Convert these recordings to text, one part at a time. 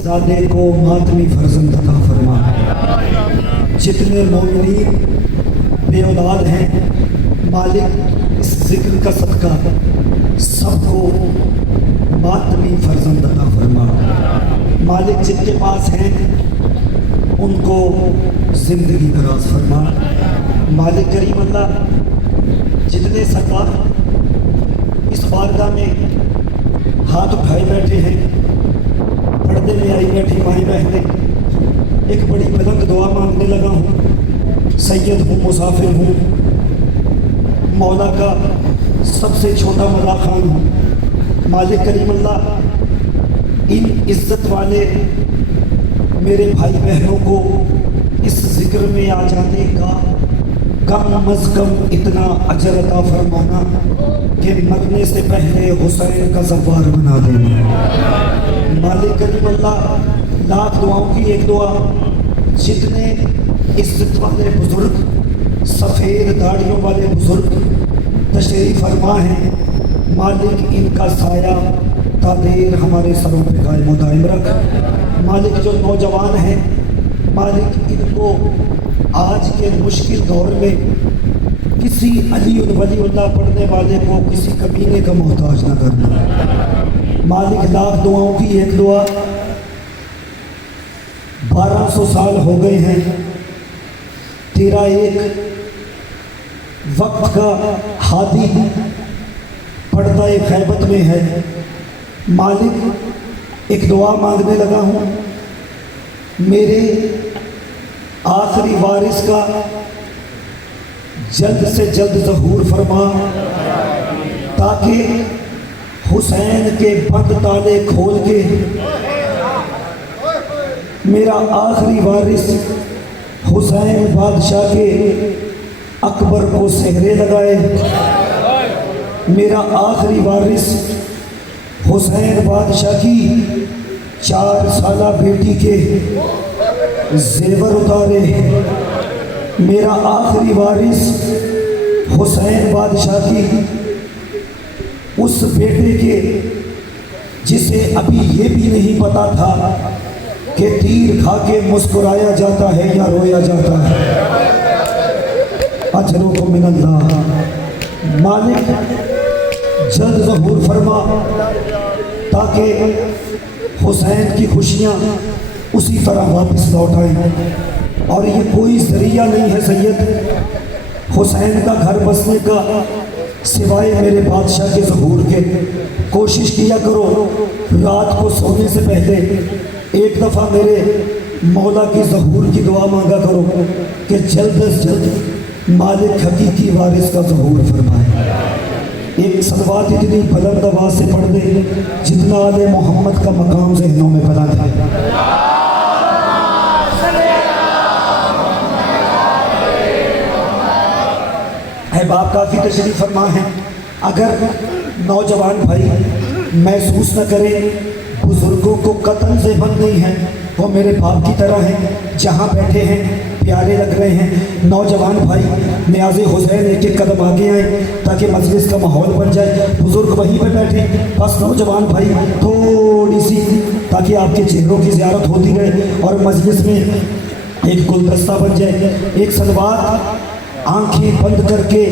ज़ादे को मातमी फर्जंद अता फरमा। जितने मोमिनीन बे औलाद हैं, मालिक इस जिक्र का सदका सबको मातमी फर्जंद अता फरमा। मालिक जिनके पास हैं उनको ज़िंदगी दराज फरमा। मालिक करीम अल्लाह जितने सरकार इस बारगाह में हाथ उठाए बैठे हैं, पर्दे में आई बैठी माएँ बहनें, एक बड़ी बुलंद दुआ मांगने लगा हूँ। सैयद हूँ, मुसाफिर हूँ, मौला का सबसे छोटा मला खान हूँ। मालिक करीम अल्लाह इन इज़्ज़त वाले मेरे भाई बहनों को इस ज़िक्र में आ जाने का कम अज़ कम इतना अजर अता फरमाना कि मरने से पहले हुसैन का ज़फ़ार बना देना। मालिक करीम अल्लाह लाख दुआओं की एक दुआ, जितने इज़्ज़त वाले बुज़ुर्ग सफ़ेद दाढ़ियों वाले बुज़ुर्ग तशरीफ़ फरमा हैं, मालिक इनका साया तादेर हमारे सरों पे कायम दायम रख। मालिक जो नौजवान हैं, मालिक इनको आज के मुश्किल दौर में किसी अली वलीउल्लाह पढ़ने वाले को किसी कमीने का मोहताज न करना। मालिक लाख दुआओं की एक दुआ, 1200 साल हो गए हैं तेरा एक वक्त का हादी पर्दा खैबत में है। मालिक एक दुआ मांगने लगा हूँ, मेरे आखिरी वारिस का जल्द से जल्द ज़हूर फरमा, ताकि हुसैन के बंद ताले खोल के मेरा आखिरी वारिस हुसैन बादशाह के अकबर को सेहरे लगाए। मेरा आखिरी वारिस हुसैन बादशाह की 4 साला बेटी के जेवर उतारे। मेरा आखिरी वारिस हुसैन बादशाह की उस बेटे के जिसे अभी ये भी नहीं पता था कि तीर खा के मुस्कुराया जाता है या रोया जाता है, अजरों को मिनल्लाह। मालिक जल्द ज़हूर फरमा, ताकि हुसैन की खुशियाँ उसी तरह वापस लौट आएँ। और ये कोई ज़रिया नहीं है सैयद हुसैन का घर बसने का सिवाय मेरे बादशाह के ज़हूर के। कोशिश किया करो रात को सोने से पहले एक दफ़ा मेरे मौला की ज़हूर की दुआ मांगा करो कि जल्द से जल्द मालिक हकीकी वारिस का ज़हूर फरमाए। एक सलवात इतनी बुलंद आवाज़ से पढ़ दे जितना आले मोहम्मद का मकाम ज़हनों में बुलंद है। बाप काफ़ी तशरीफ़ फरमा है। अगर नौजवान भाई महसूस न करें बुज़ुर्गों को कत्ल से बंद नहीं है, वो मेरे बाप की तरह हैं, जहाँ बैठे हैं प्यारे लग रहे हैं। नौजवान भाई न्याज़े हुसैन एक एक कदम आगे आए ताकि मजलिस का माहौल बन जाए। बुज़ुर्ग वहीं पर बैठे, बस नौजवान भाई थोड़ी सी, ताकि आपके चेहरों की ज़ियारत होती रहे और मजलिस में एक गुलदस्ता बन जाए। एक सलवात आंखें बंद करके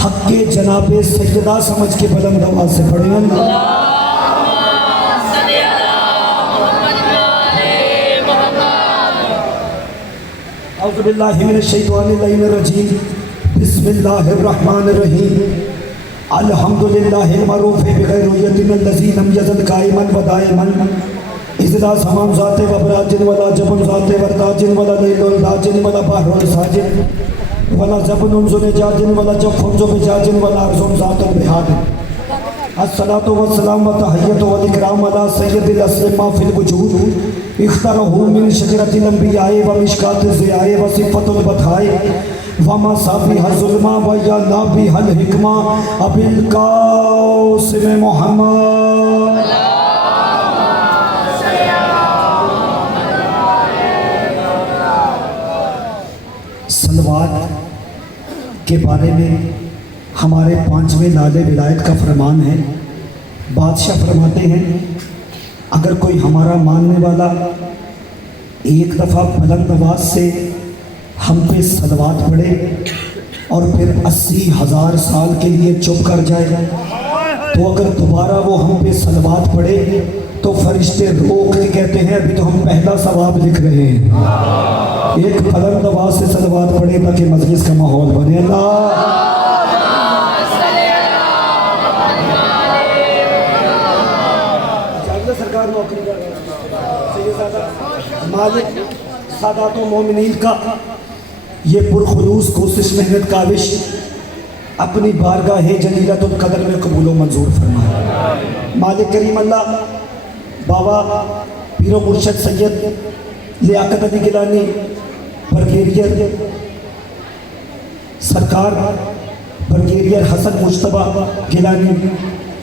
हक के जनाबे सजदा समझ के बुलंद आवाज़ से पढ़ें। औज़ु बिल्लाहि मिनश शैतानिर रजीम, बिस्मिल्लाहिर रहमानिर रहीम। अल्हम्दुलिल्लाहिल मरूफ़ि बिग़ैरियतिन लज़ी लम यज़ल काइमन व दाइमन इज़्ला समान ज़ाते व बराजिन वला जबन ज़ाते व ताजिन वला लैलुल राजिन वला बहरुल साजिन वला ज़बनुन ज़ुनजाजिन वला जफ़ुन ज़ुबजाजिन वला अर्ज़ुन ज़ातुल बिहाद। अस्सलातु वस्सलाम व तहियतु वल इकराम अला सय्यदिल अस्मा फिल वजूद इख्तरहु मिन शजरतिल अंबियाए व मिशकातिज़ ज़ियाए व सिफ़तुल बथाए व मसाबिह ज़ुल्मा व या नाबिहल हिकमा अबिल कासिम मोहम्मद। सलवात के बारे में हमारे 5वें लाले विलायत का फरमान है। बादशाह फरमाते हैं, अगर कोई हमारा मानने वाला एक दफ़ा बुलंद आवाज से हम पे सलवात पढ़े और फिर 80,000 साल के लिए चुप कर जाए, तो अगर दोबारा वो हम पे सलवात पढ़े तो फरिश्ते रोक के कहते हैं अभी तो हम पहला सवाब लिख रहे हैं। एक बुलंद आवाज से सलवात पढ़े ताकि मजलिस का माहौल बने। अल्लाह सरकार नौकरी कर मालिक सादात मोमिनीन का ये पुरखुलूस कोशिश मेहनत काविश अपनी बारगाह जलीलतुल कदर में कबूल व मंजूर फरमाए। मालिक करीम अल्लाह बाबा पीरो मुर्शद सैयद लियाकत अली गिलानी ब्रिगेडियर सरकार ब्रिगेडियर हसन मुश्तबा गिलानी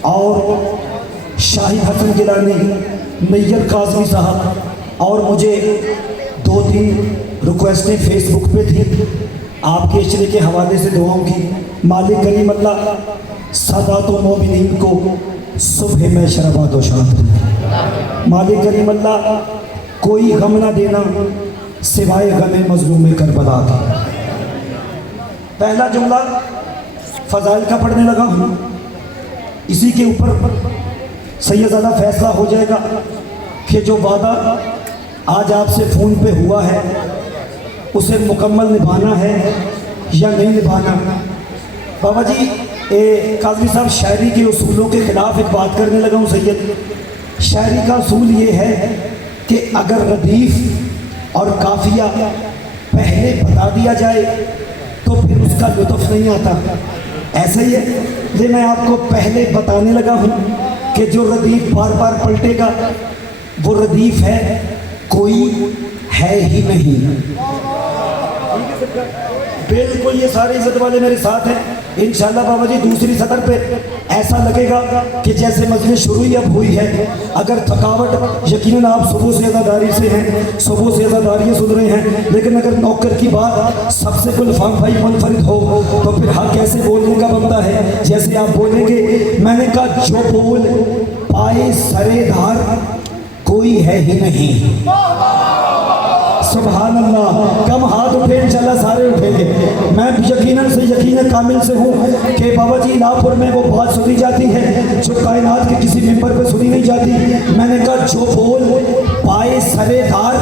और शाहिद हसन गिलानी मैयर काजमी साहब और मुझे 2-3 रिक्वेस्टें फेसबुक पे थी आपके इश्रे के हवाले से दुआओं की। मालिक करीम अल्लाह सादात मोमिनीन को सुबह में शरबात व शाद। मालिक करीम अल्लाह कोई गम ना देना सिवाय गम मजलूम करबला के। पहला जुमला फजाइल का पढ़ने लगा हूँ, इसी के ऊपर सैयदाना फैसला हो जाएगा कि जो वादा आज आपसे फ़ोन पे हुआ है उसे मुकम्मल निभाना है या नहीं निभाना। बाबा जी काज़ी साहब शायरी के उसूलों के ख़िलाफ़ एक बात करने लगा हूँ सैयद। शायरी का उसूल ये है कि अगर रदीफ़ और काफ़िया पहले बता दिया जाए तो फिर उसका लुत्फ़ नहीं आता। ऐसा ही है, ये मैं आपको पहले बताने लगा हूँ कि जो रदीफ़ बार बार पलटेगा वो रदीफ़ है कोई है ही नहीं। बिल्कुल ये सारे इज्जत वाले मेरे साथ हैं। इंशाल्लाह बाबा जी दूसरी सतर पे ऐसा लगेगा कि जैसे मजलिस शुरू ही अब हुई है। अगर थकावट यकीनन आप सुबह से अज़ादारी से हैं, सुबह से अज़ादारियाँ सुन रहे हैं, लेकिन अगर नौकर की बात सबसे गुलफाम भाई मुनफरिद हो तो फिर हाँ कैसे बोलने का बनता है जैसे आप बोलेंगे। मैंने कहा जो बोल पाए सरेधार कोई है ही नहीं। सुभान अल्लाह। कम हाथ उठे इंशाल्लाह सारे उठेंगे। मैं यकीनन कामिल से हूँ कि बाबा जी इलापुर में वो बात सुनी जाती है जो कायनात के किसी मेंबर पे सुनी नहीं जाती। मैंने कहा जो बोल पाए सरेदार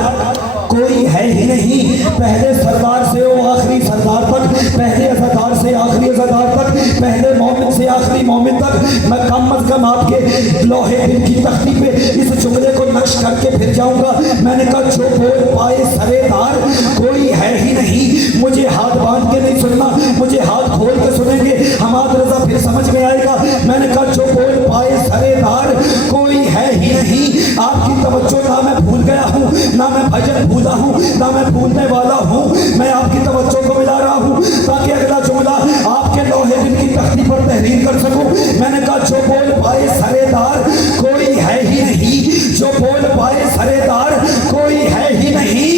कोई है ही नहीं। पहले सरदार से वो आखिरी सरदार तक, पहले अज़ादार से आखिरी अज़ादार तक, पहले मोमिन से आखिरी मोमिन तक मैं कम अज कम आपके लोहे दिल की तख्ती पे इस जुमले को नक्श करके फिर जाऊंगा। मैंने कहा जो बोल पाए सरेदार कोई है ही नहीं। मुझे हाथ बांध के नहीं सुनना, मुझे हाथ खोल के सुनेंगे, हमाद रजा फिर समझ में आएगा। मैंने कहा जो बोल पाए सरेदार कोई है ही नहीं। आपकी तवज्जो ना मैं भूल गया हूँ, ना मैं भजन भूला हूँ, ना मैं भूलने वाला हूँ। मैं आपकी तवज्जो को मिला रहा हूँ ताकि अगला जुमला आपके लोहे दिल की तख्ती पर तहरीर कर सकूँ। मैंने कहा जो बोल पाए सरेदार कोई है ही नहीं। जो बोल पाए सरेदार कोई है ही नहीं।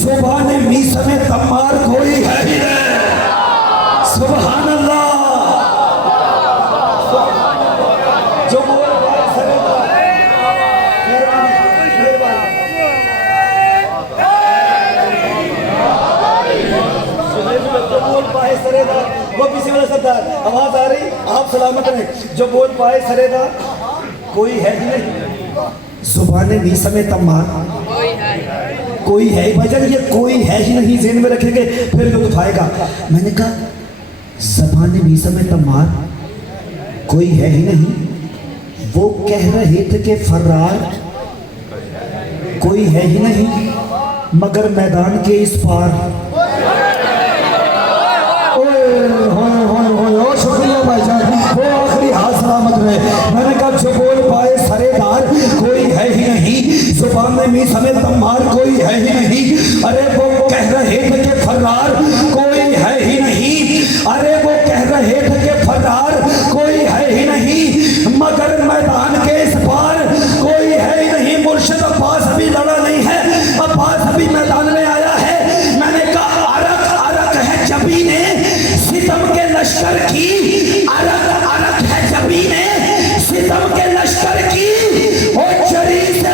ज़ुबान मीस में तम्मार कोई है ही नहीं। सुभान अल्लाह। जो बोल पाए सरेदार वो किसी वाला सरदार आवाज आ रही, आप सलामत रहें। जो बोल पाए सरेदार कोई है ही नहीं। जुबान मीस में तम्मार कोई है भजन, ये कोई है ही नहीं ज़हन में रखेंगे फिर लुत्फ आएगा। मैंने कहा ज़बान मीस में तम्मार कोई है ही नहीं। वो कह रहे थे कि फर्रार कोई है ही नहीं मगर मैदान के इस पार। शुक्रिया भाईजान, वो आखिरी हाथ सलामत रहे। मैंने कहा जो बोल पाए सरेदार कोई है ही नहीं। जुबान में मीस में तम्मार कोई है ही नहीं। अरे वो कह रहे थे कि फर्रार कोई है ही नहीं। अरे वो कह रहे थे कि फर्रार कोई है ही नहीं मगर मैदान के इस पार कोई है ही नहीं। मुर्शिद अब्बास अभी लड़ा नहीं है, अब्बास अभी मैदान में आया है। मैंने कहा अरक अरक है जबीने सितम के लश्कर की, अरक अरक है जबीने सितम के लश्कर की। ओ जरी से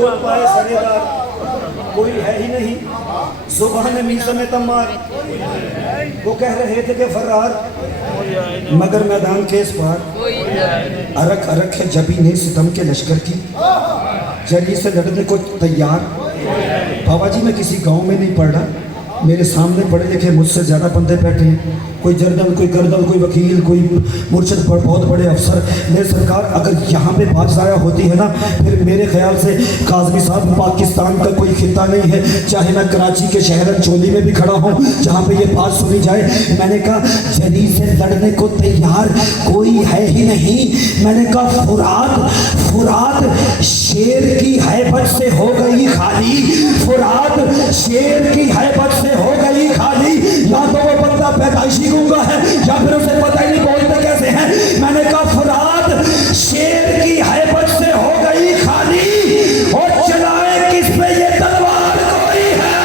बोल पाए सरेदार कोई है ही नहीं। सुबह मीसा में तमार वो कह रहे थे कि फरार, मगर मैदान के इस पार अरक अरक है जबी ने सितम के लश्कर की, जरी से लड़ने को तैयार। बाबा जी मैं किसी गांव में नहीं पढ़ रहा, मेरे सामने पढ़े लिखे मुझसे ज़्यादा बंदे बैठे हैं, कोई जनरल, कोई कर्नल, कोई वकील, कोई मुर्शद, बहुत बड़े अफसर। मेरे सरकार अगर यहाँ पे बात ज़ाया होती है ना, फिर मेरे ख्याल से काज़मी साहब पाकिस्तान का कोई खिता नहीं है, चाहे मैं कराची के शहर चोली में भी खड़ा हूँ जहाँ पे ये बात सुनी जाए। मैंने कहा जरी से लड़ने को तैयार कोई है ही नहीं। मैंने कहा फुरात फुरात शेर की हैबत से हो गई खाली, फुरात शेर की हैबत से हो गई खाली। या तो वो बंदा पैदाइशी गूंगा है या फिर उसे पता ही नहीं बोलते कैसे हैं। मैंने कहा फुरात शेर की हैबत से हो गई खाली, और चलाए किस पे ये तलवार कोई है।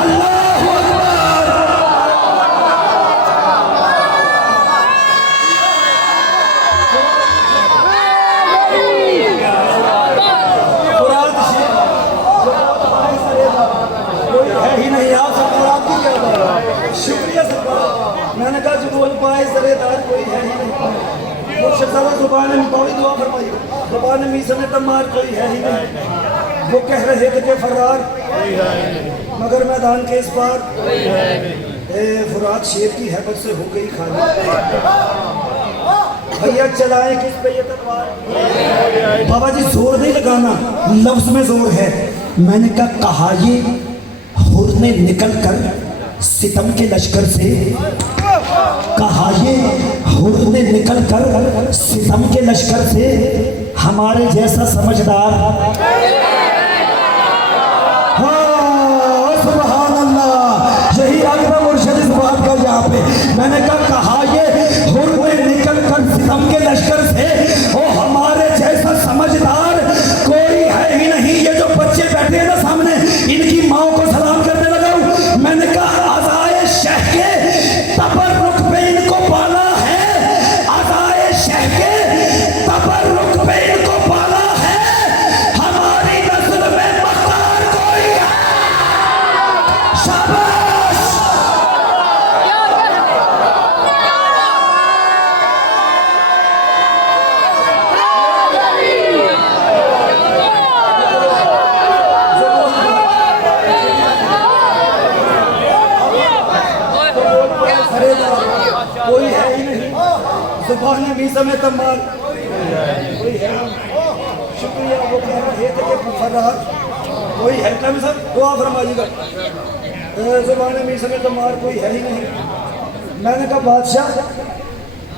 अल्लाह अकबर। फुरात शेर कोई है ही नहीं। आप सरकार आपकी क्या बात है? शुक्रिया सरकार। मैंने कहा जो बोल पाए सरेदार कोई है ही नहीं। मुर्शिद साहब जुबान में बड़ी दुआ फरमाई, जुबान में मीसा में तमार कोई है ही नहीं। वो कह रहे थे कि फरार, मगर मैदान के इस पार फुरात शेर की हैबत से हो गई खाली। भैया चलाएं किस पे ये तलवार। बाबा जी जोर नहीं लगाना, लफ्ज में जोर है। मैंने कहा ये हुर ने निकल कर सितम के लश्कर से, कहा ये हुर ने निकल कर सितम के लश्कर से, हमारे जैसा समझदार। हाँ सुभान अल्लाह, यही अकबर मुर्शिद इस बात का यहाँ पे। मैंने कहा ये हुर ने निकल कर सितम के लश्कर से, ओ हमारे जैसा समझदार कोई है ही नहीं। ये जो बच्चे बैठे हैं ना सामने, इनकी माओ को सलाम करने लगा हूं। मैंने कहा अज़ाए शह के तबर्रुक पे इनको पाला है, अज़ाए शह के तबर्रुक पे इनको पाला है। हमारी नस्ल में मख्तार कोई है। शाबाश। कोई है ही नहीं। जुबान मीसा में तमार कोई है नहीं। शुक्रिया। वो कह रहे थे कि फरार कोई है नहीं। सब दुआ फरमाइएगा। जुबान मीसा में तमार कोई है ही नहीं। मैंने कहा बादशाह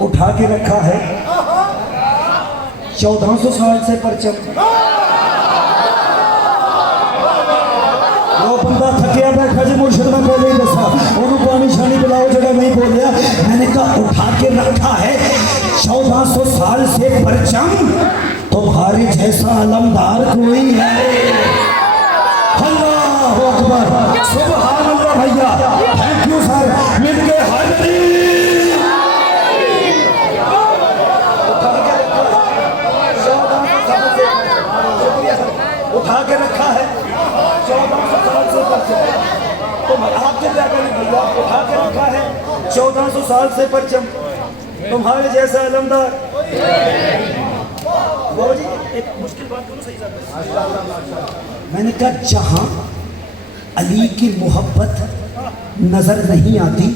उठा के रखा है 1400 साल से परचम। वो बंदा थकिया बैठा जी, मुर्शिद में पहले ही दसा उन्होंने पानी शानी पिलाओ जगह नहीं बोलिया। मैंने कहा उठा के रखा है 1400 साल से परचम, तुम्हारे जैसा अलमदार कोई है। अल्लाह अकबर। सुभान अल्लाह। भैया थैंक यू सर, मिलके हाजिरी। उठा के रखा है 1400 साल से परचम। तुम आपके क्या करें भैया, उठा के रखा है 1400 साल से परचम, तुम्हारे जैसा अलमदार। बाबा जी एक मुश्किल बात करो सही साहब। मैंने कहा जहां अली की मोहब्बत नजर नहीं आती,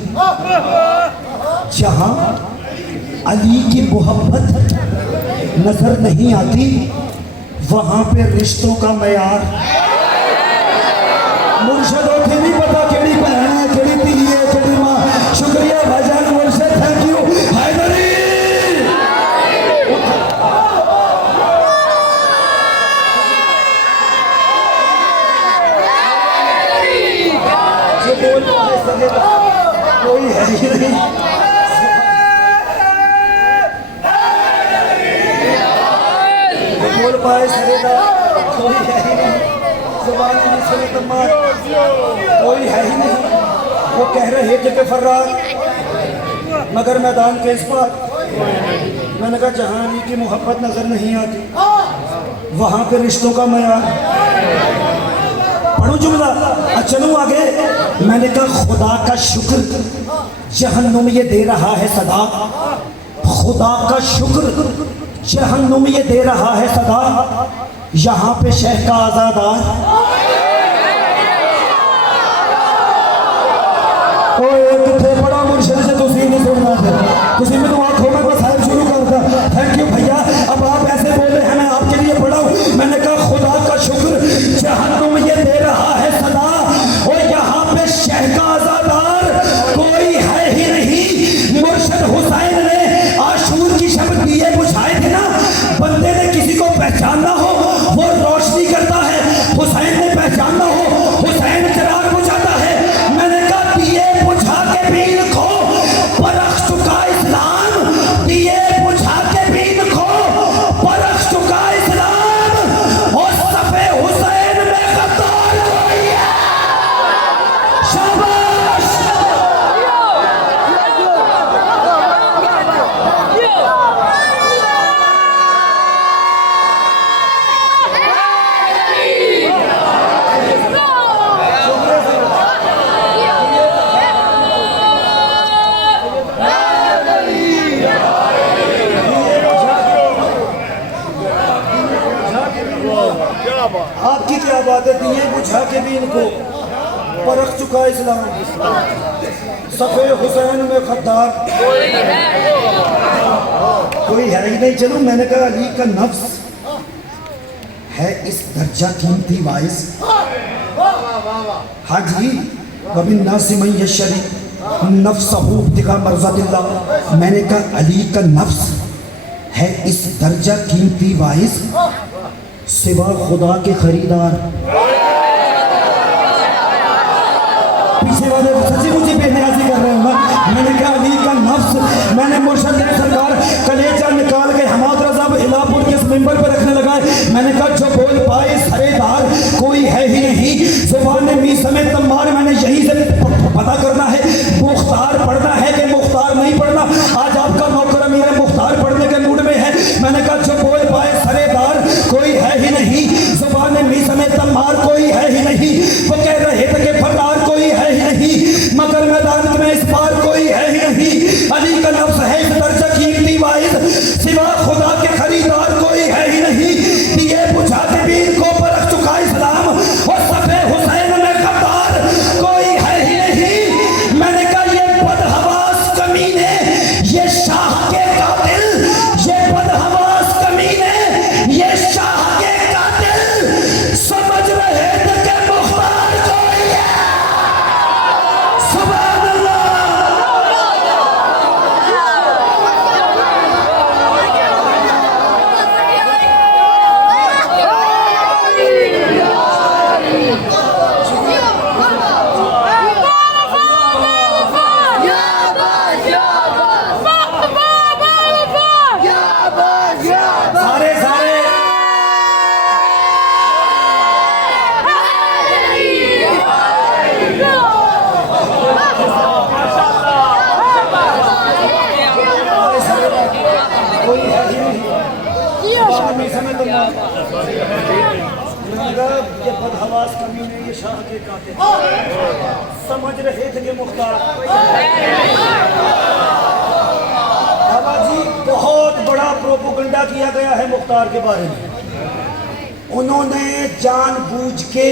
जहां अली की मोहब्बत नजर नहीं आती, वहां पे रिश्तों का मयार। मुर्शिदों की नहीं पता केड़ी बहन है, केड़ी धी है, केड़ी मां। शुक्रिया भाईजान मुर्शिद, थैंक यू। हैदरी जो बोल कोई है ही नहीं। बोल पाए सरेदार कोई है ही नहीं। जुबान में तमार कोई है ही नहीं। वो कह रहे थे कि फर्रार, मगर मैदान के इस पार मैंने कहा जहाँ अली की मोहब्बत नजर नहीं आती वहाँ पे रिश्तों का मयार। पढ़ो जुमला, चलूँ आगे। मैंने कहा खुदा का शुक्र जहन्नुम ये दे रहा है सदा, खुदा का शुक्र जहन्नुम ये दे रहा है सदा, यहाँ पे शह का आजादार। कितने बड़ा मुर्शिद से तुसी नहीं सुनना थे, तुसी में तो आंखों में बसाए शुरू करता। थैंक यू भैया, अब आप ऐसे बोले हैं मैं आपके लिए पढ़ा हूँ। मैंने कहा खुदा का शुक्र जहन्नुम ये दे रहा है सदा, और यहाँ पे शह का आजादार कोई है ही नहीं। मुर्शिद हुसैन ने आशूर की शब दिए बुझाए थे ना, बंदे ने किसी को पहचानना हो वो रोशनी करता है, हुसैन ने पहचानना हो हुसैन चिराग बुझाता है। मैंने कहा दिए बुझा के भी रखो, परख चुका इस्लाम, दिए बुझा के भी रखो, परख चुका इस्लाम, और सफे हुसैन में कतार हुई है। शाबाश। आपकी क्या बात है, दिए बुझा के भी इनको परख चुका इस्लाम, सफे हुसैन में खद्दार कोई है ही नहीं। चलो मैंने कहा अली का नफ्स है इस दर्जा कीमती वाइस। हाँ जी, वमिन नासि मन यशरी नफ्सहु इब्तिगा मर्ज़ातिल्लाह। मैंने कहा अली का नफ्स है इस दर्जा कीमती वाइस, सिवा खुदा के खरीदार। पीछे वाले सच्ची मुझे बेनियाजी कर रहे हैं। मैंने कहा अली का नफ्स, मैंने मुर्शिद सरकार कलेजा निकाल के हमाद रज़ा इलापुर के मिंबर पर रखने लगा। मैंने कहा जो बोल पाए सरेदार कोई है ही नहीं, जुबान मी समेत तम्मार। मैंने यहीं से पता करना है मुख्तार पढ़ना है कि मुख्तार नहीं पढ़ना। आज आपका नौकर अमीर मुख्तार पढ़ने के मूड में है। मैंने कहा जो बोल पाए सरेदार कोई है ही नहीं, जुबान मी समेत तम्मार कोई है ही नहीं। वो कह रहे थे कि फटार कोई है ही नहीं, मगर मैदान में इस पार कोई है ही नहीं। अली का नफ्स है इस दर्जा कीमती वाहिद, सिवा खुदा के खरीदार कोई है ही नहीं। दिए बुझा के भी इनको परख चुका इस्लाम, और सफे हुसैन में खद्दार कोई है ही नहीं। मैंने कहा ये बदहवास कमीने, ये शाह के कातिल, ये बदहवास कमीने, ये शाह के कातिल समझ रहे थे कि मुख्तार कोई है। सुभान अल्लाह। सारे सारे कोई है ही नहीं। ये बदहवास कमीने, ये शाह के कातिल समझ रहे थे कि मुख्तार। बाबा जी बहुत बड़ा प्रोपोगंडा किया गया है मुख्तार के बारे में। उन्होंने जानबूझ के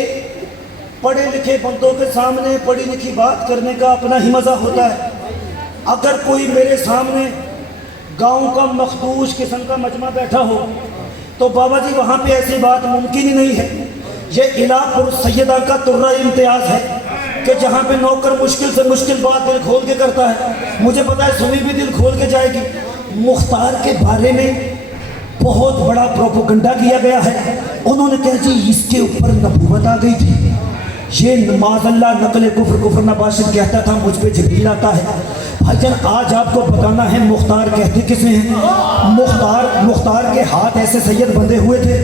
पढ़े लिखे बंदों के सामने पढ़ी लिखी बात करने का अपना ही मजा होता है। अगर कोई मेरे सामने गांव का मखदूश किस्म का मजमा बैठा हो तो बाबा जी वहाँ पे ऐसी बात मुमकिन ही नहीं है। ये इलापुर सैयदा का तुर्रा इम्तियाज है कि जहाँ पे नौकर मुश्किल से मुश्किल बात दिल खोल के करता है। मुझे पता है सुनी भी दिल खोल के जाएगी। मुख्तार के बारे में बहुत बड़ा प्रोपोगंडा किया गया है। उन्होंने कहा जी इसके ऊपर नबूवत आ गई थी। ये माज़अल्लाह नकल कुफ्र कुफ्र नबाशिर कहता था मुझ पे जबरील आता है। भाईजान आज आपको बताना है मुख्तार कहते किसे हैं। मुख्तार के हाथ ऐसे सैयद बंधे हुए थे।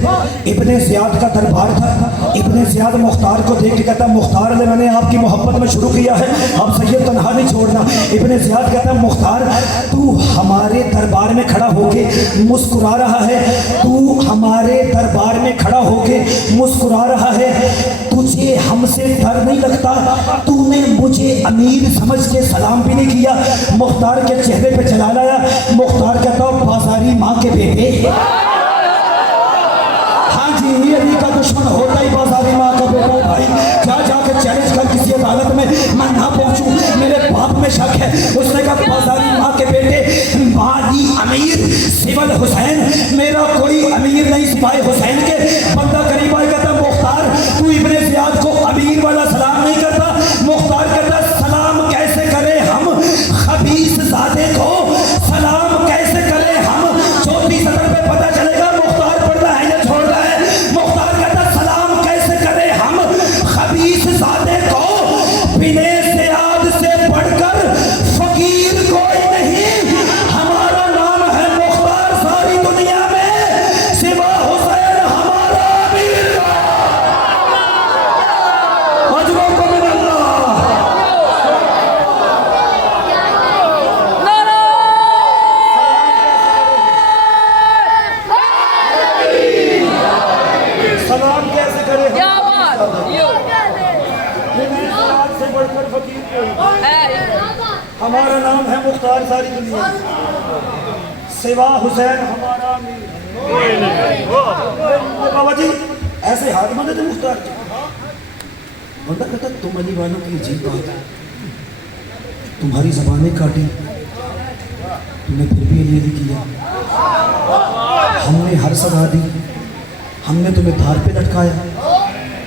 इब्ने ज़ियाद का दरबार था। इब्ने ज़ियाद मुख्तार को देख के कहता मुख्तार ने मैंने आपकी मोहब्बत में शुरू किया है, अब सैयद तनहा नहीं छोड़ना। इब्ने ज़ियाद कहता मुख्तार तू हमारे दरबार में खड़ा होके मुस्कुरा रहा है, तू हमारे दरबार में खड़ा होके मुस्कुरा रहा है, तुझे हमसे डर नहीं लगता? तूने मुझे अमीर समझ के सलाम भी नहीं किया। मुख्तार के चेहरे पे जलाल आया। मुख्तार कहता हूँ बाजारी माँ के बेटे, हाँ जी अली का दुश्मन होता ही बाजारी माँ का बेटा। भाई जा जाकर चैलेंज कर किसी अदालत में, मैं ना पहुंचूं, मेरे बाप में शक है। उसने कहा बाजारी माँ के बेटे, माली अमीर सिवाय हुसैन, मेरा कोई अमीर नहीं सिवाय हुसैन के। बंदा करीब आए कहता मुख्तार तू इब्ने ज़ियाद को अमीर वाला सलाम नहीं करता? मुख्तार कहता सलाम कैसे करें हम खबीस ज़ादे को, सलाम कैसे करें हम? चौथी सतर पे पता चलेगा मुख्तार पढ़ना है या छोड़ना है। मुख्तार कहता सलाम कैसे करें हम खबीस ज़ादे को, बिने ज़ियाद से बढ़कर फकीर कोई नहीं। हमारा नाम है मुख्तार, सारी दुनिया में सिवा हुसैन हमारा अमीर। अजरों को सलाम कैसे करें से बढ़कर फकीर कोई। हमारा नाम है मुख्तार, सारी दुनिया सिवा हुसैन हमारा अमीर। बाबा जी ऐसे हाथ बंधे थे मुख्तार के। बंदा कहता तुम अली वालों की अजीब बात है, तुम्हारी जबानें काटी, तुमने फिर भी अली अली किया। हमने हर सजा दी, हमने तुम्हें धार पे लटकाया,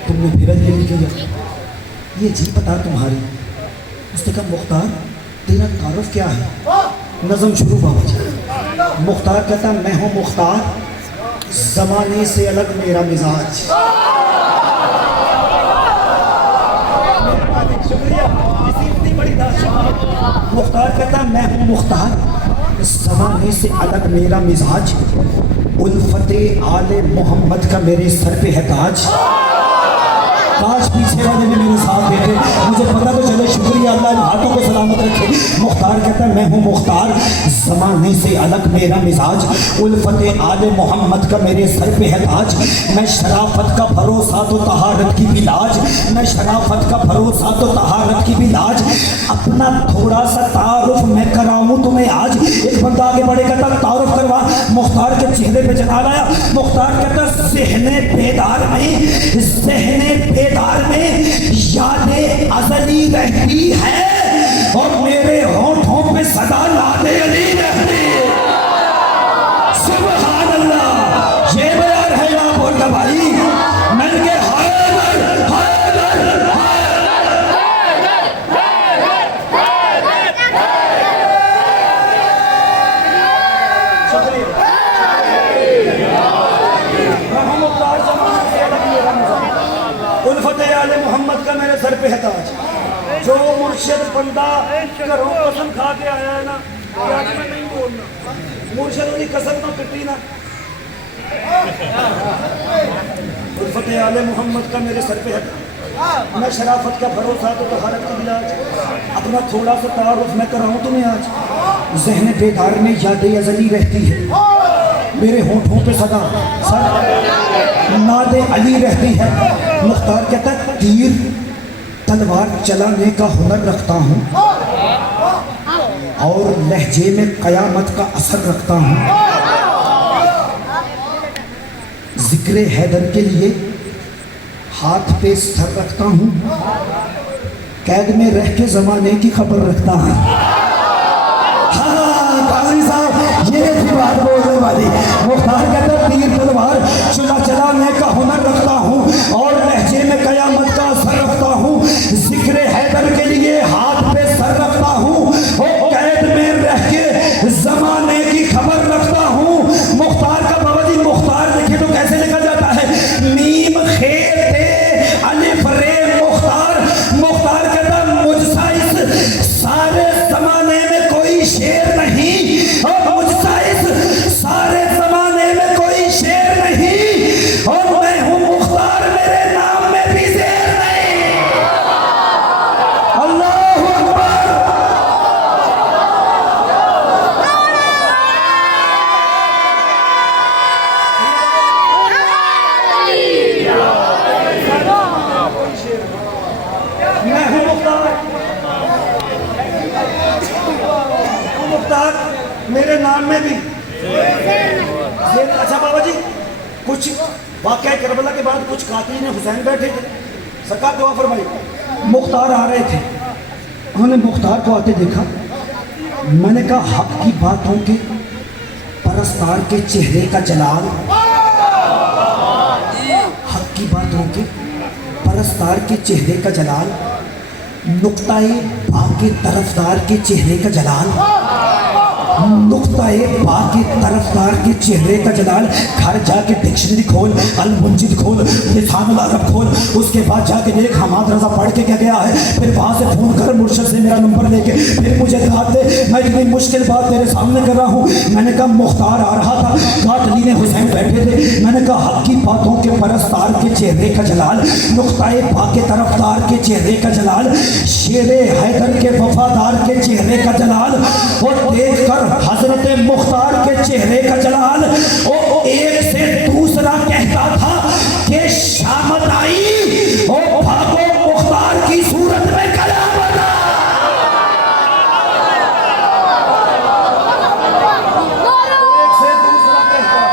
तुमने फिर अली अली किया। ये अजीब बता तुम्हारी। उसने कहा मुख्तार तेरा तारुफ क्या है? नज़म शुरू बाबा जी। मुख्तार कहता मैं हूँ मुख्तार, ज़माने से अलग मेरा मिजाज। शुक्रिया, इतनी बड़ी दास्तान। मुख्तार कहता मैं हूँ मुख्तार, ज़माने से अलग मेरा मिजाज, उल्फते आले मोहम्मद का मेरे सर पे है ताज। काश पीछे वाले भी मेरे साथ बैठे, मुझे पता तो चले। शुक्रिया, अल्लाह इन हाथों को सलामत रखे। मुख्तार कहता है मैं हूँ मुख्तार, ज़माने से अलग मेरा मिजाज, उल्फते आले मोहम्मद का मेरे सर पे है ताज। मैं शराफत का भरोसा तो तहारत की भी लाज, मैं शराफत का भरोसा तो तहारत की भी लाज। अपना थोड़ा सा तारुफ मैं कराऊँ तुम्हें आज। एक बंदा आगे बढ़े कहता तारुफ करवा। मुख्तार के चेहरे पे जलाल आया। मुख्तार कहता ज़हने बेदार में, ज़हने बेदार में यादें अज़ली रहती है और मेरे होठों पे सदा यादें अली रहती है। सुभान अल्लाह, ये बयान है आप बोल का भाई। मैंने के मोहम्मद का मेरे सर पे है ताज। जो मुर्शिद बंदा घरों कसम खा के आया है ना, आज मैं नहीं बोलना, मुर्शिद वाली कसम तो कटी ना। उल्फते आले मोहम्मद का मेरे सर पे है ताज। मैं शराफत का भरोसा तो तहारत की इलाज। अपना थोड़ा सा तारुफ मैं कराऊँ तुम्हें आज। ज़हन बेदार में यादें अज़ली रहती है, मेरे होठों पे सदा नादे अली रहती है। मुख्तार कहता है तीर तलवार चलाने का हुनर रखता हूँ और लहजे में कयामत का असर रखता हूँ। जिक्र हैदर के लिए हाथ पे सर रखता हूँ, कैद में रह के जमाने की खबर रखता हूँ। हाँ काजी साहब ये थी बात बोलने वाली। मुख्तार कहता तीर तलवार चलाने का हुनर रखता हूँ और लहजे में कयामत का असर रखता हूँ। जिक्र हैदर के लिए हाथ पे सर रखता हूँ और कैद में रह के जमाने की खबर रखता हूँ। मुख्तार का बाबा जी मुख्तार देखे तो कैसे लिखा जाता है? मीम खेर थे अलिफ रे मुख्तार। मुख्तार कहता मुझसा इस सारे जमाने में मेरे नाम में भी अच्छा बाबा जी, कुछ वाक़या करबला के बाद कुछ कातिल हुसैन बैठे थे, सरकार दुआ फरमाई, मुख्तार आ रहे थे, उन्होंने मुख्तार को आते देखा। मैंने कहा हक की बातों के परस्तार के चेहरे का जलाल, हक की बातों के परस्तार के चेहरे का जलाल, नुक्ताए बा के तरफदार के चेहरे का जलाल, नुक्ताए बा के तरफदार के चेहरे का जलाल। घर जाके डिक्शनरी खोल, अल मुंजिद खोल, लिसानुल अरब खोल, उसके बाद जाके देख हमाद रजा पढ़ के क्या गया है, फिर वहाँ से फ़ोन कर मुर्शद से मेरा नंबर लेके फिर मुझे दाद दे, मैं इतनी मुश्किल बात तेरे सामने कर रहा हूँ। मैंने कहा मुख्तार आ रहा था, कातलीन हुसैन बैठे थे। मैंने कहा हक की बातों के परस्तार के चेहरे का जलाल, नुक्ताए बा के तरफदार के चेहरे का जलाल, शेरे हैदर के वफादार के चेहरे का जलाल, और देख कर हजरत मुख्तार के चेहरे का जलाल। ओ एक से दूसरा कहता था कि शामत आई, ओ भागो मुख्तार की सूरत में कयामत आ। एक से दूसरा कहता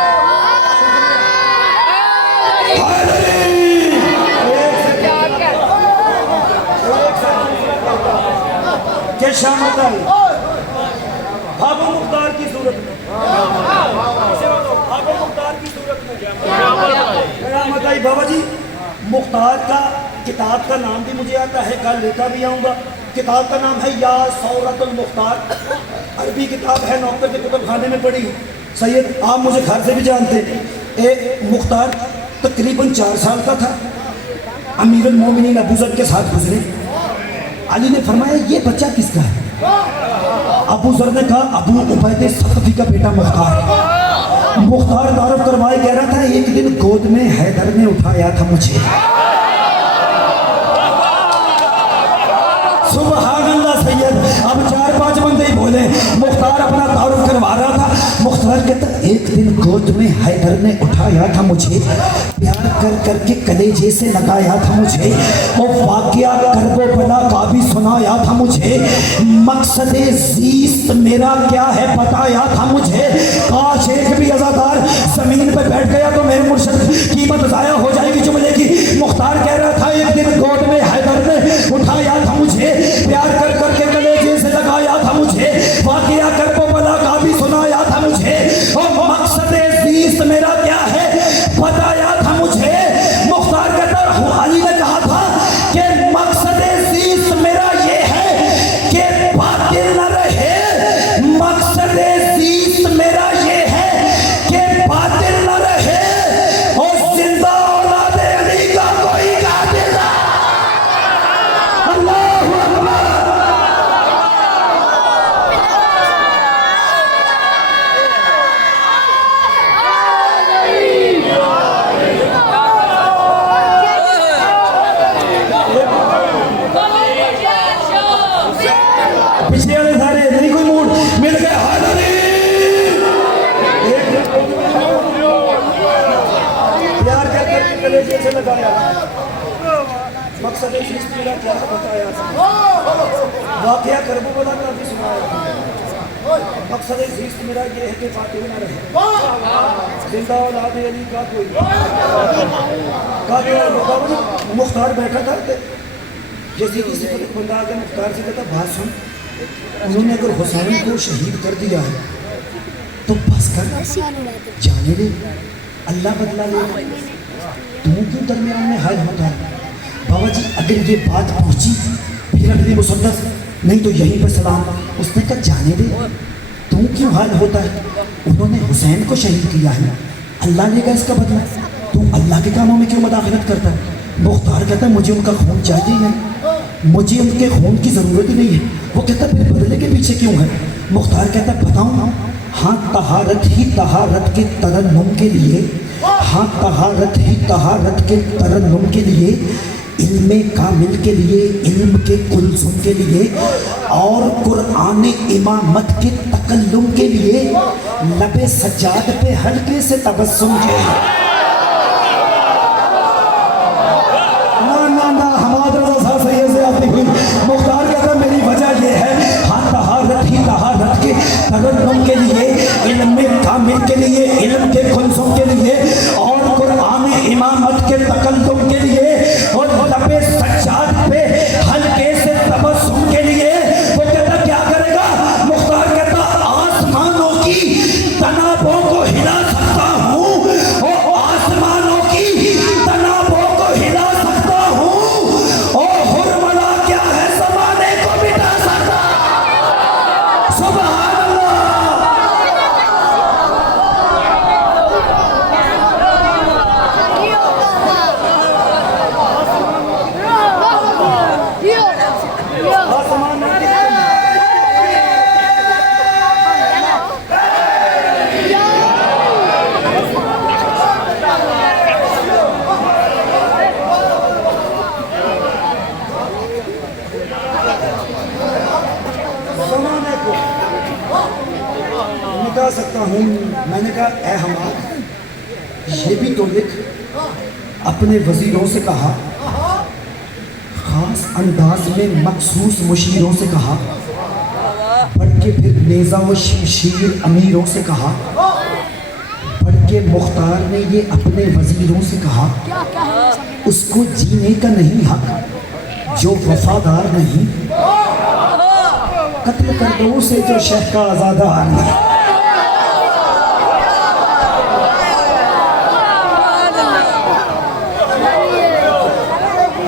कि शामत आई, भागो मुख्तार की सूरत में, भागो मुख्तार की सूरत में कयामत आई। बाबा जी, मुख्तार का किताब का नाम भी मुझे आता है, कल लेता भी आऊँगा। किताब का नाम है या सौरतुल मुख्तार, अरबी किताब है, नौकर के कुतुब खाने में पड़ी। सैयद आप मुझे घर से भी जानते हैं। एक मुख्तार तकरीबन 4 साल का था, अमीरुल मोमिनीन अबू ज़र के साथ गुजरे। अली ने फरमाया ये बच्चा किसका है? अबू ज़र ने कहा अबू उबैद सक़फ़ी का बेटा मुख्तार। मुख्तार तारुफ करवाए कह रहा था एक दिन गोद में हैदर ने उठाया था मुझे। सुभान अल्लाह सैयद। अब 4-5 बंदे ही बोले। मुख्तार अपना तारुफ करवा रहा था। मुख्तार कहता एक दिन गोद में हैदर ने उठाया था मुझे, प्यार कर करके कलेजे से लगाया था मुझे, और वाक़या करबो बला का भी सुनाया था मुझे, मकसदे ज़ीस्त मेरा क्या है बताया था मुझे। काश एक भी अज़ादार ज़मीन पे बैठ गया तो मेरे मुर्शिद कीमत ज़ाया हो जाएगी जुमले की। मुख्तार कह रहा था एक दिन गोद में हैदर ने उठाया था मुझे, प्यार कर करके कलेजे से लगाया था मुझे, वाक़या करबो बला का भी सुनाया था मुझे, और मकसदे ज़ीस्त मेरा क्या है बताया था मुझे। मुख्तार कहता अली ने कहा था कि मकसदे ज़ीस्त मेरा ये है कि बातिल न रहे, मकसदे ज़ीस्त मेरा ये है कि बातिल न रहे, और जिंदा औलादे अली का कोई कातिल ना। अल्लाहु अकबर। पिछले वाले सारे नहीं कोई मूड मिल गए। प्यार करके कलेजे से लगाया, मकसद मेरा क्या बताया, वाक़या करबो बला का भी सुनाया, मकसद मेरा ये है कि बातिल न रहे, जिंदा औलादे अली का कोई। मुख्तार बैठा था, जैसे किसी को बंदा आकर मुख्तार से कहता बात सुन, उन्होंने अगर हुसैन को शहीद कर दिया है तो बस कर, जाने दे, अल्लाह बदला ले, तू क्यों दरमियान में हाल होता है। बाबा जी अगर ये बात पहुंची फिर अपने मुसद्दस नहीं तो यहीं पर सलाम, उसने कहा जाने दे, तू क्यों हाल होता है, उन्होंने हुसैन को शहीद किया है, अल्लाह लेगा इसका बदला, तू अल्लाह के कामों में क्यों मदाखलत करता है। मुख्तार कहता है मुझे उनका खून चाहिए नहीं, मुझे उनके खून की ज़रूरत ही नहीं है। वो कहता है फिर बदले के पीछे क्यों है। मुख्तार कहता है बताऊँ, हाँ तहारत ही तहारत के तरन्नुम के लिए, हाँ तहारत ही तहारत के तरन्नुम के लिए, इल्मे कामिल के लिए, इल्म के कुलसुम के लिए, और कुरान इमामत के तकल्लुम के लिए, लबे सज्जाद पे हल्के से तबस्सुम के। हमाद रज़ा साहब सैयद से आती हुई। मुख्तार कहता मेरी वजह ये है, हाँ तहारत ही तहारत के तरन्नुम के लिए, तामीर के लिए, इल्म के खुलसों के लिए और कुरान इमामत के तकल्लुम के लिए और लबे सज्जाद पे हल्के से तबस्सुम के लिए वो कहता क्या करेगा? मुख्तार कहता आसमानों की तनाबों को हिला सकता हूँ, और आसमानों की तनाबों को हिला सकता हूँ, और हुरमला क्या है ज़माने को मिटा सकता। सुभान अल्लाह। ज़माने को मिटा सकता हूँ। मैंने कहा ए हमाद, ये भी तो लिख। अपने वजीरों से कहा, खास अंदाज में मखसूस मुशीरों से कहा, बढ़ के फिर नेज़ा व शमशीर अमीरों से कहा, बढ़ के मुख्तार ने ये अपने वजीरों से कहा, उसको जीने का नहीं हक जो वफादार नहीं, कत्ल कर दो उसे जो शेख का आज़ादार नहीं।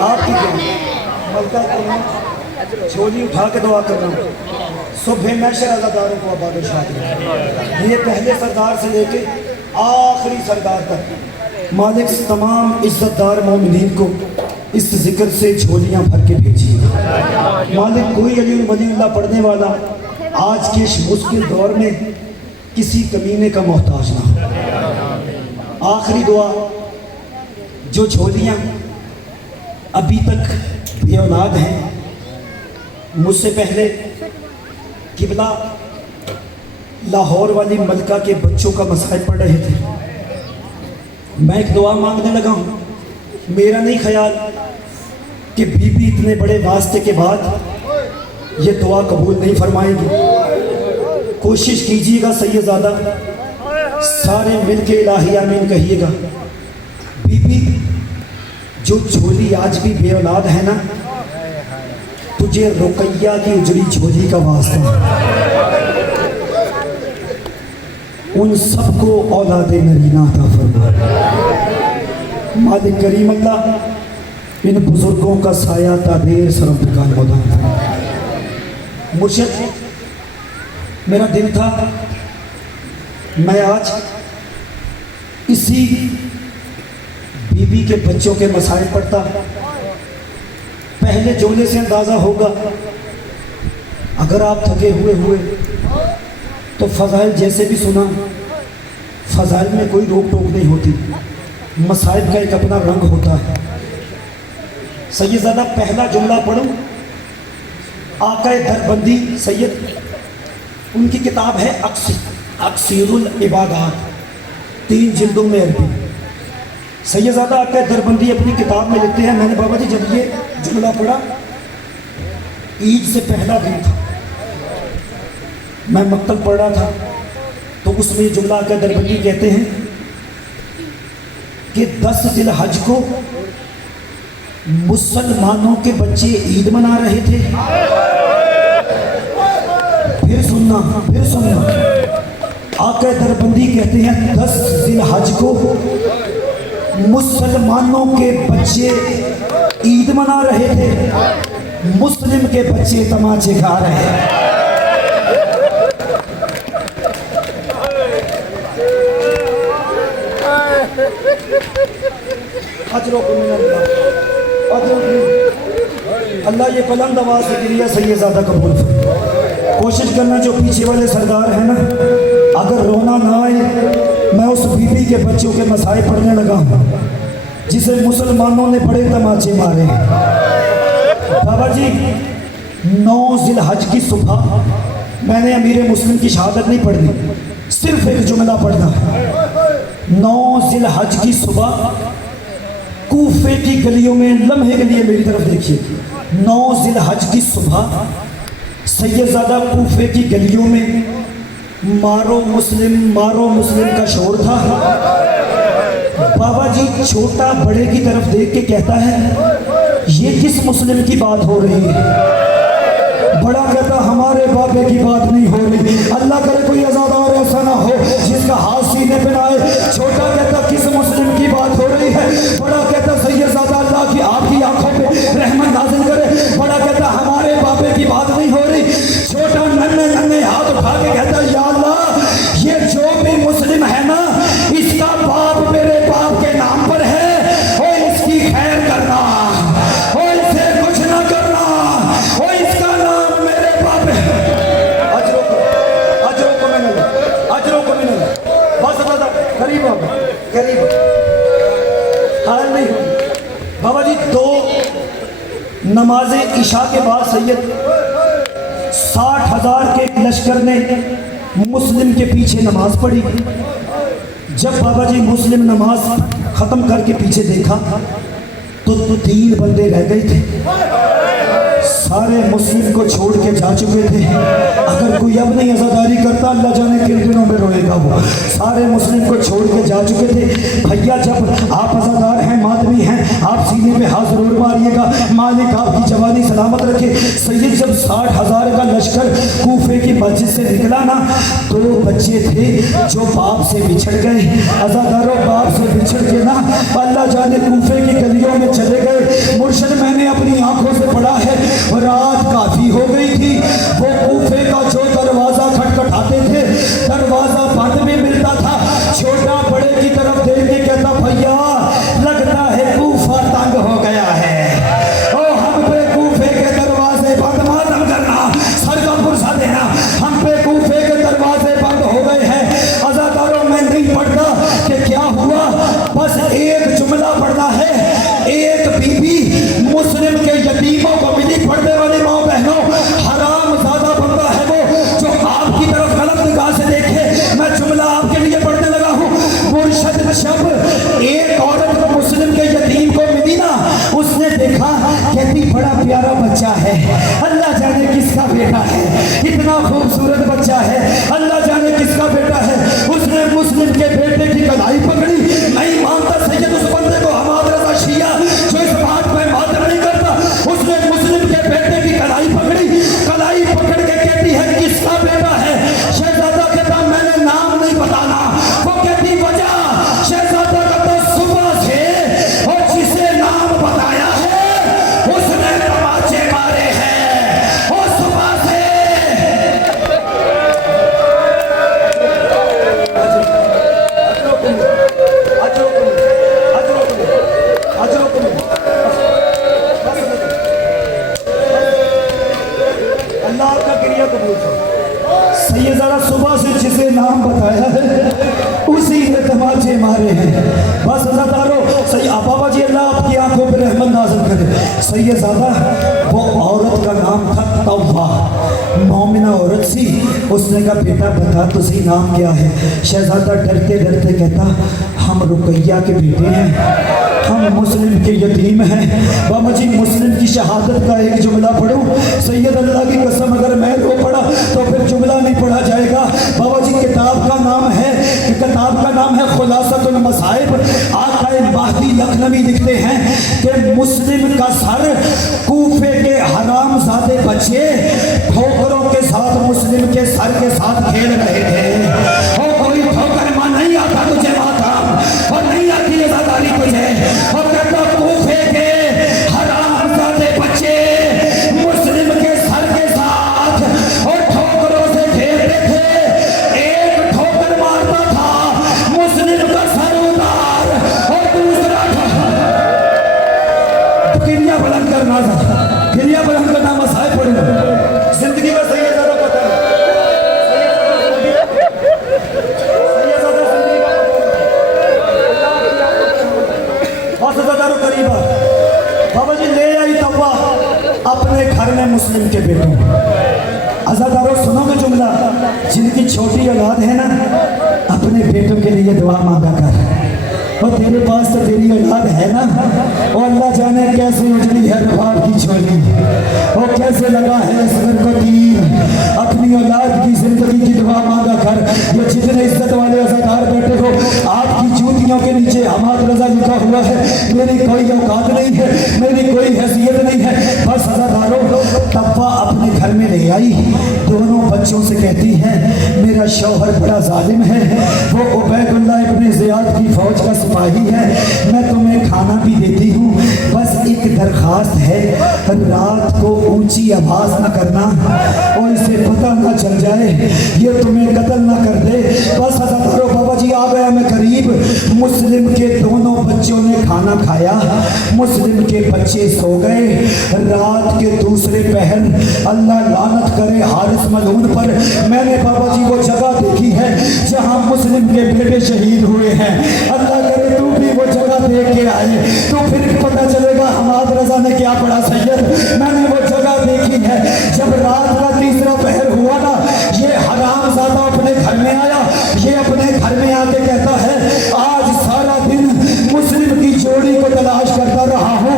आपकी मलका झोली उठा के दुआ कर रहा हूँ, सुबह मैं शहजादारों को आबाद और शाद करूं। ये पहले सरदार से लेके आखिरी सरदार तक मालिक तमाम इज्जतदार मोमिनीन को इस जिक्र से झोलियां भर के भेजिए। मालिक कोई अली वलीउल्लाह पढ़ने वाला आज के इस मुश्किल दौर में किसी कमीने का मोहताज ना हो। आखिरी दुआ, जो झोलियां अभी तक बे औलाद हैं, मुझसे पहले किबला लाहौर वाली मलका के बच्चों का मसाइल पढ़ रहे थे। मैं एक दुआ मांगने लगा हूँ। मेरा नहीं ख्याल कि बीबी इतने बड़े वास्ते के बाद ये दुआ कबूल नहीं फरमाएगी। कोशिश कीजिएगा सैयदज़ादा, सारे मिल के इलाही आमीन कहिएगा। बीबी, जो झोली आज भी बे औलाद है ना, तुझे रुकैया की उजड़ी झोली का वास्ता, उन सबको औलादे नरीना अता फरमा। मालिक करीम अल्लाह इन बुजुर्गों का साया तादेर सरमकान मौदान। मुर्शिद, मेरा दिल था मैं आज इसी बीबी के बच्चों के मसाइल पढ़ता। पहले जुमले से अंदाज़ा होगा, अगर आप थके हुए तो फ़ज़ाइल जैसे भी सुना, फ़ज़ाइल में कोई रोक टोक नहीं होती, मसाइल का एक अपना रंग होता है। सैयदज़ादा, पहला जुमला पढ़ूं। आका दरबंदी सैयद, उनकी किताब है अक्सीरुल इबादात, 3 जिल्दों में अरबी। सैयदज़ादा आका दरबंदी अपनी किताब में लिखते हैं, मैंने बाबा जी जब ये जुमला पढ़ा, ईद से पहला दिन था, मैं मक्तब पढ़ रहा था, तो उसमें जुमला आका दरबंदी कहते हैं कि 10 ज़िलहज को मुसलमानों के बच्चे ईद मना रहे थे। फिर सुनना, आका दरबंदी कहते हैं 10 ज़िलहज को मुसलमानों के बच्चे ईद मना रहे थे, मुस्लिम के बच्चे तमाचे खा रहे हैं। अल्लाह ये बुलंद आवाज़ से गिरिया सैयदज़ादा कबूल फरमाए। कोशिश करना जो पीछे वाले सरदार हैं ना, अगर रोना ना आए, मैं उस बीबी के बच्चों के मसाइल पढ़ने लगा हूँ जिसे मुसलमानों ने बड़े तमाचे मारे। बाबा जी, 9 ज़िलहज की सुबह मैंने अमीर मुस्लिम की शहादत नहीं पढ़नी, सिर्फ एक जुमला पढ़ना है। 9 ज़िलहज की सुबह कूफे की गलियों में, लम्हे के लिए मेरी तरफ देखिए, 9 ज़िलहज की सुबह सैयदज़ादा कूफे की गलियों में मारो मुस्लिम का शोर था। बाबा जी छोटा बड़े की तरफ देख के कहता है, ये किस मुस्लिम की बात हो रही है? बड़ा कहता, हमारे बाबे की बात नहीं हो रही। अल्लाह करे कोई आज़ादार ऐसा ना हो जिसका हाथ सीने पे ना आए। छोटा कहता, किस मुस्लिम की बात हो रही है? बड़ा कहता, सैयदज़ादा अल्लाह की आपकी आंखों पे रहमत नाज़िल करे। बड़ा कहता, हमारे बाबे की बात नहीं हो रही। छोटा नन्हे हाथ उठा के कहता, या अल्लाह, ये जो भी मुस्लिम है ना, इसका बाप मेरे बाप के नाम पर है, और इसकी खैर करना, और इसे कुछ ना करना, और इसका नाम मेरे बाप है। अजरों को मैंने बस दादा करीब हाल नहीं। बाबा जी 2 नमाज इशा के बाद सैयद 60,000 के लश्कर ने मुस्लिम के पीछे नमाज पढ़ी। जब बाबा जी मुस्लिम नमाज खत्म करके पीछे देखा तो 3 बंदे रह गए थे। सारे मुस्लिम को छोड़ के जा चुके थे। अगर कोई अब नहीं अज़ादारी करता, अल्लाह जाने किन दिनों में रोएगा वो। सारे मुस्लिम को छोड़ के जा चुके थे। भैया जब आप अज़ादार हैं, मादवी हैं, आप सीने पे हाथ जरूर मारिएगा, मालिक आपकी जवानी सलामत रखे। सैयद जब 60,000 का लश्कर कूफे की मस्जिद से निकला ना, 2 बच्चे थे जो बाप से बिछड़ गए। अज़ादारों, बाप से बिछड़ के ना अल्लाह जाने कूफे की गलियों में चले गए। मुर्शिद, मैंने अपनी आंखों से पढ़ा है, रात काफी हो गई थी। वो कूफे का जो दरवाजा खटखटाते थे, दरवाजा बंद में मिलता था। छोटा बड़े की तरफ देख के कहता, भैया लगता है कूफा तंग हो गया है, ओ हम पे कूफे के दरवाजे बंद मातम करना, सर का पुरसा देना, हम पे कूफे के दरवाजे बंद हो गए हैं। अज़ादारों, मैं नहीं पढ़ता कि क्या हुआ, बस एक जुमला पढ़ना है। एक बीबी मुस्लिम के यतीमों को मिली। पढ़ने वाली माँ बहनों, हराम ज़्यादा बंदा है वो जो आपकी तरफ गलत निगाह से देखे। मैं जुमला आपके लिए पढ़ने लगा हूँ। मुर्शिद जब एक औरत मुस्लिम के यतीम को मिली ना, उसने देखा, कहती बड़ा प्यारा बच्चा है, अल्लाह जाने किसका बेटा है, इतना खूबसूरत बच्चा है, अल्लाह जाने किसका बेटा है। उसने मुस्लिम के बेटे की कलाई पकड़ी। नहीं मानता सैयद उस बंदे को, हमारा रज़ा शिया जो इस बात में मातम नहीं करता। उसने मुस्लिम के बेटे की कलाई पकड़ी। कलाई पकड़ के कहती है, किसका बेटा है? शहजादा कहता, मैंने नाम नहीं बताना। वो कहती, वजह? शहजादा कहता, सुबह से और जिसे नाम बताया है उसने तमाचे मारे हैं, और सुबह से अल्लाह का क्रिया कबूल हो। सैयदा सुबह से जिसे नाम बताया है उसी ने तमाचे मारे हैं। बस अज़ादारों, बाबा जी अल्लाह आपकी आंखों पर रहमत नाज़िल करे। सैयदा, वो औरत का नाम था तौबा, मोमिना औरत सी। उसने कहा, बेटा बता तुझे नाम क्या है? शहजादा डरते डरते कहता, हम रुकैया के बेटे हैं, हम मुस्लिम के यतीम हैं। बाबा जी मुस्लिम की शहादत का एक जुमला पढ़ूं? सैयद अल्लाह की कसम, अगर मैं रो पढ़ा तो फिर जुमला नहीं पढ़ा जाएगा। बाबा जी किताब का नाम है खुलासतुल मसाइब। आकाए महदी लखनवी लिखते हैं कि मुस्लिम का सर कूफे के हरामजादे बच्चे ठोकरों के साथ मुस्लिम के सर के साथ खेल रहे थे। और कोई ठोकर मां नहीं आता तुझे मातम, और नहीं आती आज़ादारी तुझे, और कहता कूफे के हरामजादे बच्चे मुस्लिम के सर के साथ और ठोकरों से खेलते थे। एक ठोकर मारता था, मुस्लिम का सर उतार, और दूसरा गिरिया बुलंद करना था, गिरिया बुलंद करना मसाइब पड़े जिंदगी में। सही है, ज़रा पता है करीबा। बाबा जी ले आई तौबा अपने घर में मुस्लिम के बेटों। अज़ादारों, सुनोगे जुमला? जिनकी छोटी औलाद है ना, अपने बेटों के लिए दुआ मांगा कर। और तेरे पास तो तेरी औलाद है ना, और अल्लाह जाने कैसे उजड़ी है रबाब की छोली, और कैसे लगा है असगर को तीर। अपनी औलाद की जिंदगी की दुआ मांगा कर। ये जितने इज्जत वाले अज़ादार बैठे हो, आपकी जूतियों के नीचे हमाद रजा लिखा हुआ है। मेरी कोई औकात नहीं है, मेरी कोई हैसियत नहीं है। बस अज़ादारों, तब्बा अपने घर में ले आई, दोनों बच्चों से कहती है मेरा शौहर बड़ा जालिम है, वो उबैदुल्लाह इब्ने ज़ियाद की फौज का सिपाही है, मैं तुम्हें खाना भी देती हूँ, बस एक दरखास्त है, रात को ऊंची आवाज न करना और इसे पता न चल जाए, ये तुम्हें कत्ल न कर दे। बस हज़ारों बाबा जी आ गया मैं करीब। मुस्लिम के दोनों बच्चों ने खाना खाया, मुस्लिम के बच्चे सो गए। रात के दूसरे पहर, अल्लाह लानत करे हारिस मलून पर, मैंने बाबा जी वो जगह देखी है जहाँ मुस्लिम के बेटे शहीद हुए हैं। अल्लाह करे तू भी वो जगह देख के आए तो फिर पता चलेगा हमाद रजा ने क्या पढ़ा सैयद। मैंने वो जगह देखी है। जब रात का तीसरा पहर हुआ ना, ये हरामज़ादा अपने घर में आया। ये अपने घर में आके कहता है आज सारा दिन मुस्लिम की जोड़ी को तलाश करता रहा हूँ,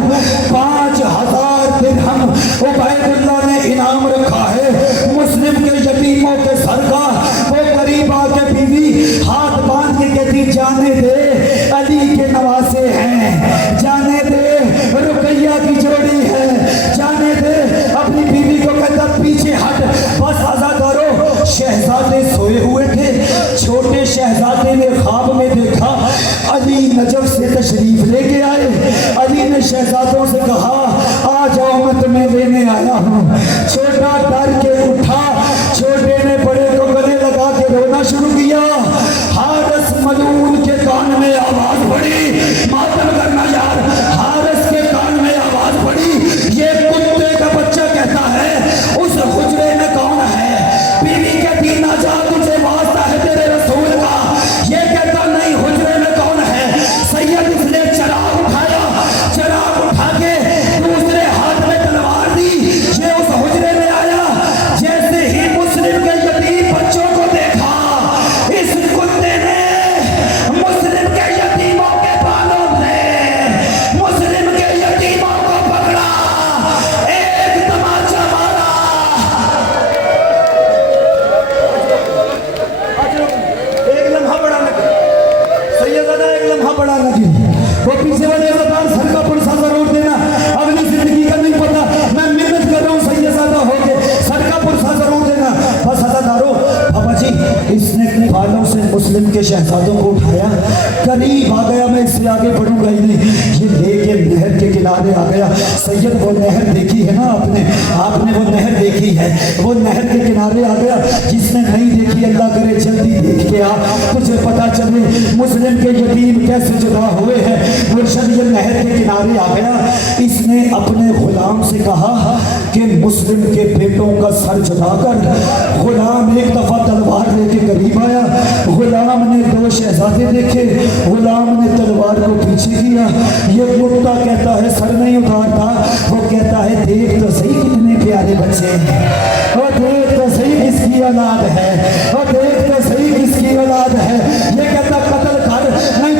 5000 दिरहम उबैदुल्लाह ने इनाम रखा है मुस्लिम के यतीमों के सर का। वो करीब आके बीवी हाथ बांध के कहती जाने दे, अली के नवासे हैं, जाने दे, रुकैया की जोड़ी है, जाने दे। अपनी बीवी को कहता पीछे हट। बस आज़ादारों, शहजादे सोए हुए थे। छोटे शहजादे ने ख्वाब में देखा अली नजफ से तशरीफ लेके आए। अली ने शहजादों से कहा आ जाओ मैं तुम्हें लेने आया हूँ। छोटा डर के उठा, छोटे ने बड़े को गले लगा के रोना शुरू किया। हारिस मलून के कान में आवाज पड़ी, मातम करना यार, हारिस के कान में आवाज पड़ी, ये कुत्ते का बच्चा कहता है उस हुजरे में कौन है। बीवी कहती ना जा, तुझे वास्ता है तेरे रसूल का। ये कहता नहीं, हुजरे में कौन है। सैयद इसने चराग उठाया, चराग उठा के दूसरे हाथ में तलवार दी, ये उस हुजरे में आया। जैसे ही मुस्लिम के यतीम बच्चों को देखा, इस कुत्ते ने मुस्लिम के यतीमों के बालों से मुस्लिम के यतीमों को पकड़ा, एक तमाचा मारा। एक लम्हा बड़ा लगे सैयदना, एक लम्हा बड़ा लगे। वो पीछे वाले अज़ादार सर का पुरसा जरूर देना। अगली जिंदगी का नहीं पता, मैं मेहनत कर रहा हूँ सैयदना होके, सर का पुरसा जरूर देना। बस अज़ादारों, बाबा जी इसने बालों से मुस्लिम के शहजादों को उठाया, करीब आ गया, मैं इससे आगे बढ़ूंगा ही नहीं। ये लेके नहर के किनारे आ गया। सैयद वो नहर देखी है ना आपने वो नहर देखी है, वो नहर के किनारे आ गया। जिसने नहीं देखी अल्लाह करे जल्दी देख के आ, तुझे पता चले मुस्लिम के यतीम कैसे जुदा हुए हैं। मुर्शद ये नहर के किनारे आ गया। इसने अपने गुलाम से कहा कि मुस्लिम के बेटों का सर जुदा कर। गुलाम एक दफा तलवार लेके करीब आया। गुलाम ने दो शहजादे देखे, गुलाम ने तलवार को पीछे किया। ये कुत्ता कहता है सर नहीं उतारता, वो कहता है देख तो सही कितने प्यारे बच्चे हैं, और देख तो सही किसकी औलाद है, और देख तो सही किसकी औलाद है। ये कहता कत्ल कर, नहीं